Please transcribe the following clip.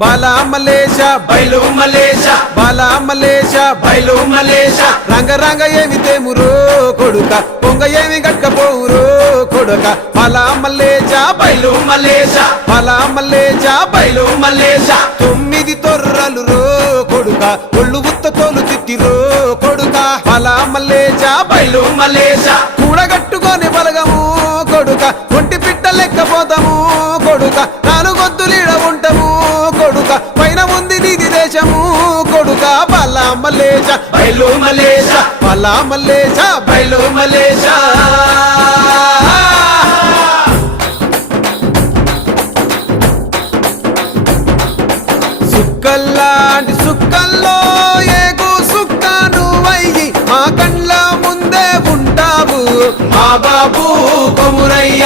బాలా మలేష బయలు మలేష బాలా మలేష బయలు మలేష రంగ రంగ ఏమి తేమురో కొడుక పొంగ ఏమి గట్టపోవురో కొడుక బాలా మలేష బయలు మలేష బాలా మలేష బయలు మలేష 9 తొర్రలు రో కొడుక ఒళ్ళు ఉత్త తోలు తిట్టిరో కొడుక బాలా మలేష బయలు మలేష కూడగట్టుకొని బలగము కొడుక ఒంటి పిట్ట లెక్కపోతాము కొడుక 4 గొంతులీడ ఉంటాము కొడుక పైన ఉంది నీది దేశము కొడుక బాలా మలేష బయలు మలేష బాలా మలేష బయలు మలేష సుక్కల్లాంటి సుక్కల్లో ఏగు సుక్క నువ్వయ్యి మా కండ్ల ముందే ఉంటావు మా బాబు కొమురయ్య